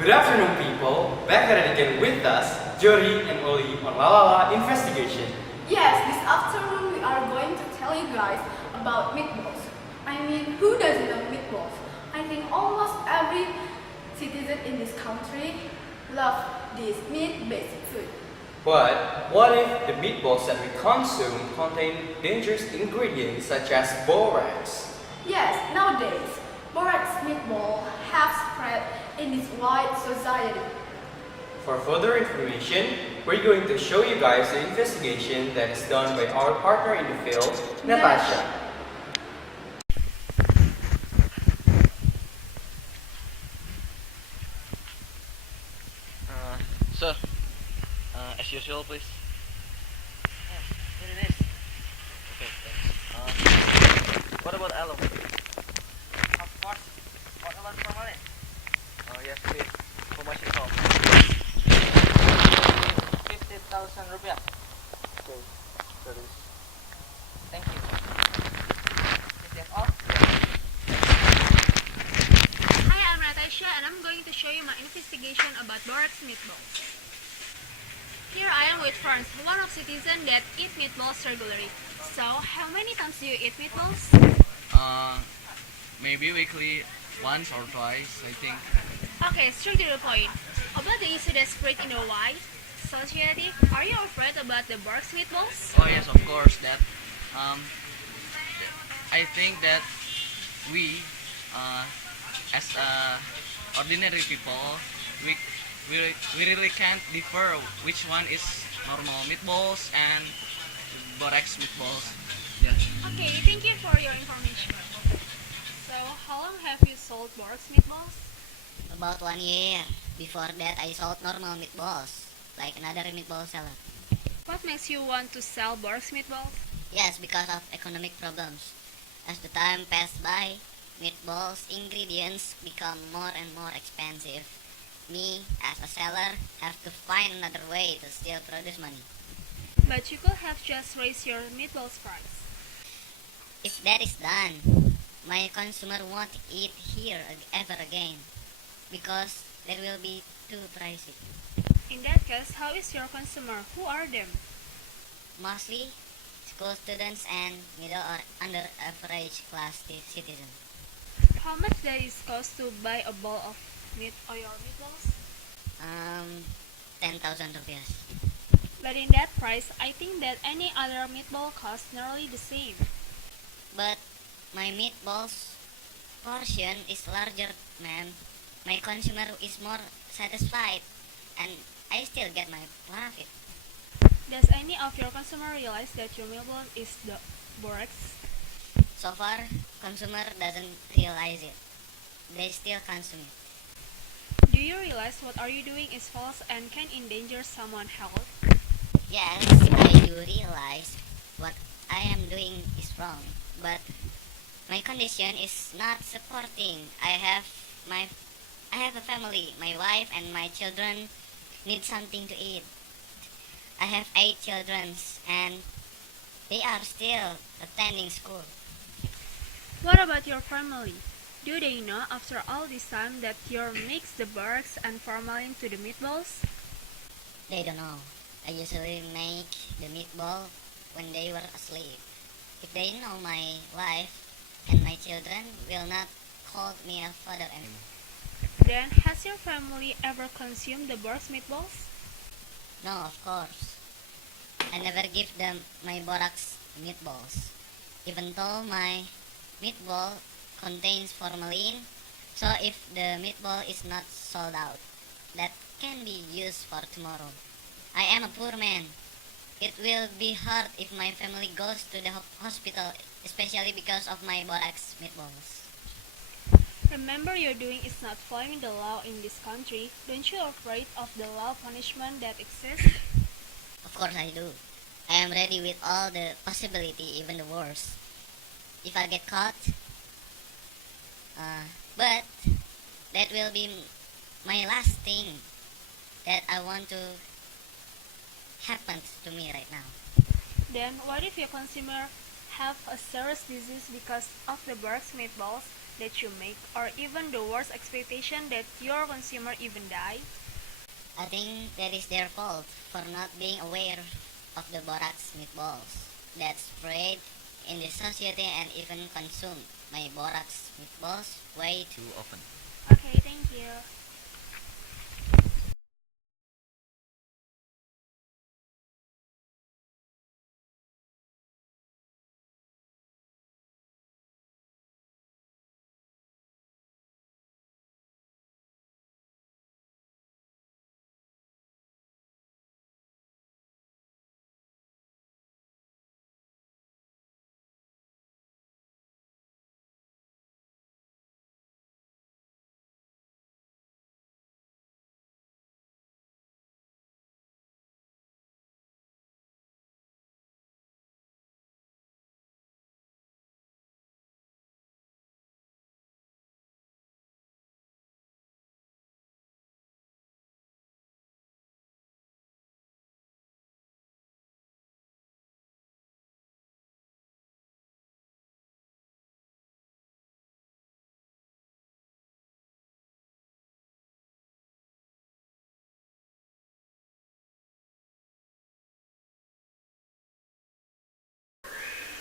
Good afternoon, people. Back at it again with us, Jori and Oli on La La La Investigation. Yes, this afternoon we are going to tell you guys about meatballs. I mean, who doesn't know meatballs? I think almost every citizen in this country loves this meat-based food. But what if the meatballs that we consume contain dangerous ingredients such as borax? Yes, nowadays, boraxed meatballs have spread in this wide society. For further information, we're going to show you guys the investigation that is done by our partner in the field, Natasya. Sir, as usual, please. Yes, here it is. Okay, thanks. What about alum? Of course. What about formalin? Oh, yes, please. How much is all? 50,000 rupiah. Okay, that is. Thank you. Is that all? Hi, I'm Natasya and I'm going to show you my investigation about borax meatballs. Here I am with Frans, one of citizens that eat meatballs regularly. So, how many times do you eat meatballs? Maybe weekly, once or twice, I think. Okay, straight to the point. About the issue that's spread in the wide society, are you afraid about the borax meatballs? Oh yes, of course. That I think that we, as ordinary people, we we really can't differ which one is normal meatballs and borax meatballs. Yeah. Okay, thank you for your information. So, how long have you sold borax meatballs? About 1 year. Before that, I sold normal meatballs, like another meatball seller. What makes you want to sell borax meatballs? Yes, because of economic problems. As the time passed by, meatballs ingredients become more and more expensive. Me, as a seller, have to find another way to still produce money. But you could have just raised your meatballs price. If that is done, my consumer won't eat here ever again, because there will be too pricey. In that case, how is your consumer? Who are them? Mostly school students and middle or under average class citizens. How much does it cost to buy a bowl of meat or your meatballs? 10,000 rupees. But in that price, I think that any other meatball costs nearly the same. But my meatballs portion is larger, ma'am. My consumer is more satisfied, and I still get my profit. Does any of your consumer realize that your meatball is the borax? So far, consumer doesn't realize it. They still consume it. Do you realize what are you doing is false and can endanger someone's health? Yes, I do realize what I am doing is wrong, but my condition is not supporting. I have a family. My wife and my children need something to eat. I have 8 children and they are still attending school. What about your family? Do they know after all this time that you mix the borax and formalin to the meatballs? They don't know. I usually make the meatball when they were asleep. If they know, my wife and my children will not call me a father anymore. Then, has your family ever consumed the borax meatballs? No, of course. I never give them my borax meatballs, even though my meatball contains formalin, so if the meatball is not sold out, that can be used for tomorrow. I am a poor man. It will be hard if my family goes to the hospital, especially because of my borax meatballs. Remember, your doing is not following the law in this country. Don't you afraid of the law punishment that exists? Of course I do. I am ready with all the possibility, even the worst. If I get caught, but that will be my last thing that I want to happen to me right now. Then, what if your consumer have a serious disease because of the borax meatballs? that you make, or even the worst expectation that your consumer even die? I think that is their fault for not being aware of the borax meatballs that spread in the society and even consume my borax meatballs way too often. Okay, thank you.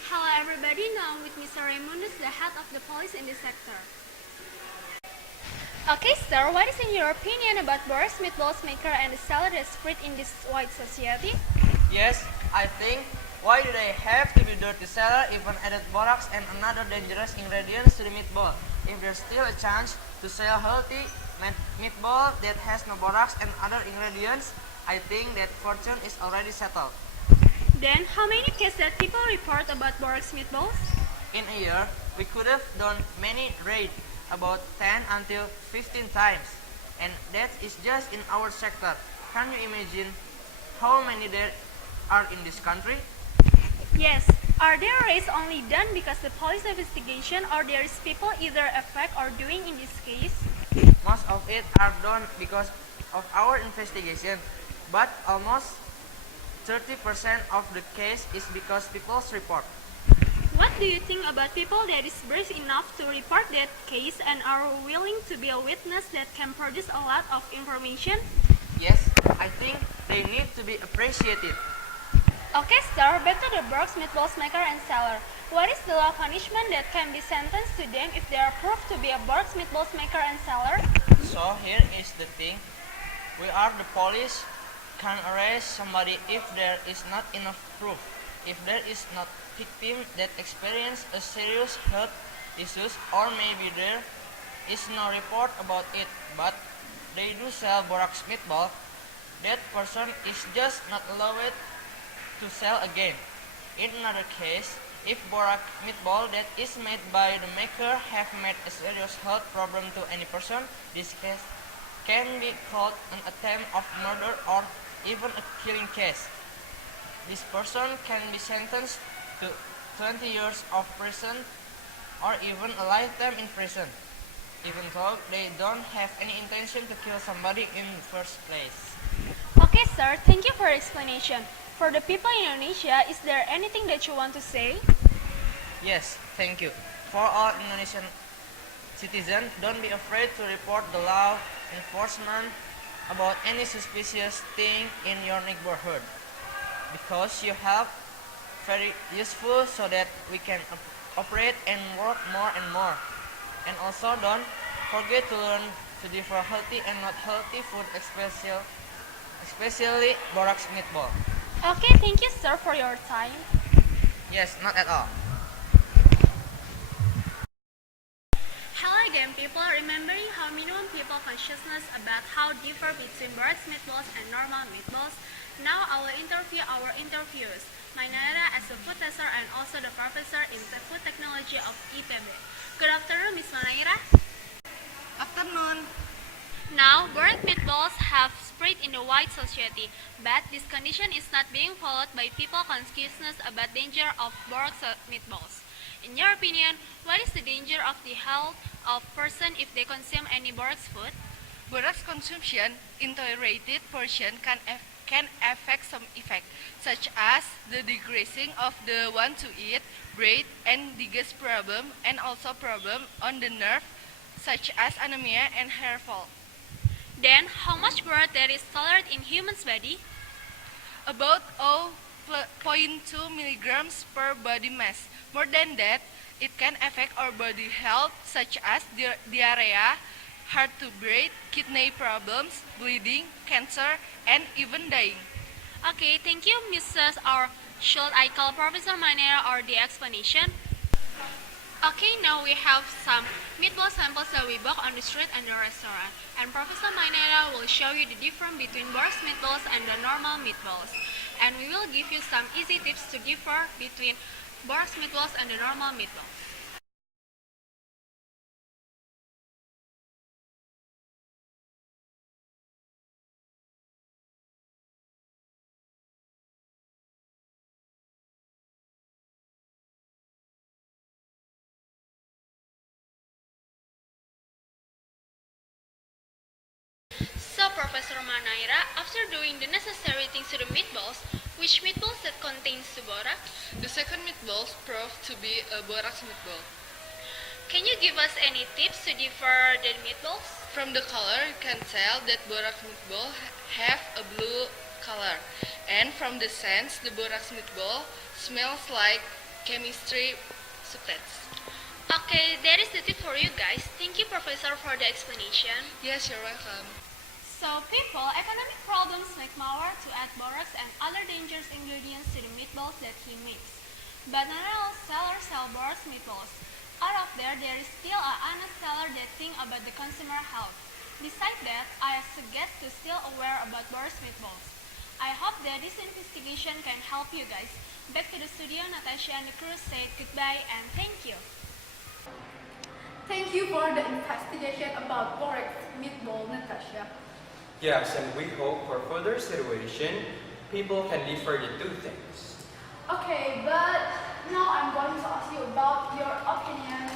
Hello everybody, now I'm with Mr. Raimunus, the head of the police in this sector. Okay sir, what is in your opinion about Boraxed Meatballs maker and the seller that spread in this wide society? Yes, I think why do they have to be dirty seller even added borax and another dangerous ingredients to the meatball? If there's still a chance to sell healthy meatball that has no borax and other ingredients, I think that fortune is already settled. Then, how many cases that people report about Boraxed Meatballs? In a year, we could have done many raids, about 10 until 15 times, and that is just in our sector. Can you imagine how many there are in this country? Yes. Are there raids only done because the police investigation or there is people either affect or doing in this case? Most of it are done because of our investigation, but almost 30% of the case is because people's report. What do you think about people that is brave enough to report that case and are willing to be a witness that can produce a lot of information? Yes, I think they need to be appreciated. Okay, sir, back to the Boraxed Meatballs maker and seller. What is the law punishment that can be sentenced to them if they are proved to be a Boraxed Meatballs maker and seller? So here is the thing. We are the police can arrest somebody if there is not enough proof. If there is not victim that experience a serious health issues or maybe there is no report about it but they do sell borax meatball, that person is just not allowed to sell again. In another case, if borax meatball that is made by the maker have made a serious health problem to any person, this case can be called an attempt of murder or even a killing case. This person can be sentenced to 20 years of prison or even a lifetime in prison, even though they don't have any intention to kill somebody in the first place. Okay, sir, thank you for your explanation. For the people in Indonesia, is there anything that you want to say? Yes, thank you. For all Indonesian citizens, don't be afraid to report the law enforcement about any suspicious thing in your neighborhood, because you have very useful so that we can operate and work more and more. And also don't forget to learn to differ healthy and not healthy food, especially borax meatball. Okay, thank you, sir, for your time. Yes, not at all. Hello again, people. Remembering how minimum people consciousness about how differ between Boraxed Meatballs and normal meatballs, now I will interview our interviewers, Manayra as a food tester and also the professor in food technology of IPB. Good afternoon, Miss Manayra. Afternoon. Now, Boraxed Meatballs have spread in the wide society, but this condition is not being followed by people consciousness about danger of Boraxed Meatballs. In your opinion, what is the danger of the health of person if they consume any borax food? Borax consumption in tolerated portion can can affect some effect, such as the decreasing of the want to eat, breath, and digest problem, and also problem on the nerve, such as anemia and hair fall. Then, how much blood there is stored in human's body? About 0.2 milligrams per body mass. More than that, it can affect our body health, such as diarrhea, hard to breathe, kidney problems, bleeding, cancer, and even dying. Okay, thank you, Mrs. Or should I call Professor Manayra or the explanation? Okay, now we have some meatball samples that we bought on the street and the restaurant. And Professor Manayra will show you the difference between boraxed meatballs and the normal meatballs. And we will give you some easy tips to differ between boraxed meatballs and the normal meatballs. So, Professor Manayra, after doing the necessary things to the meatballs, which meatballs that contains the borax? The second meatballs proved to be a borax meatball. Can you give us any tips to differ the meatballs? From the color, you can tell that borax meatball have a blue color. And from the scent, the borax meatball smells like chemistry substance. Okay, that is the tip for you guys. Thank you, Professor, for the explanation. Yes, you're welcome. So, people, economic problems make Mawar to add borax and other dangerous ingredients to the meatballs that he makes. But not all sellers sell borax meatballs. Out of there is still an honest seller that think about the consumer health. Besides that, I suggest to still aware about borax meatballs. I hope that this investigation can help you guys. Back to the studio, Natasya and the crew say goodbye and thank you. Thank you for the investigation about boraxed meatball, Natasya. Yes, and we hope for further situation, people can differ the two things. Okay, but now I'm going to ask you about your opinion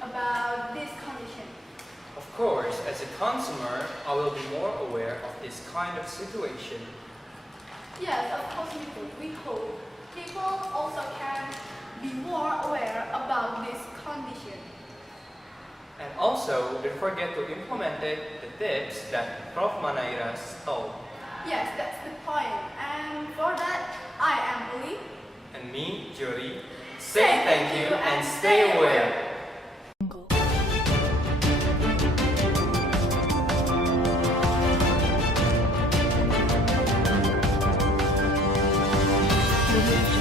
about this condition. Of course, as a consumer, I will be more aware of this kind of situation. Yes, of course we hope people also can be more aware about this condition. And also, don't forget to implement the tips that Prof. Manayra told. Yes, that's the point. And for that, I am Uli. And me, Jori, say thank you and stay aware. Audio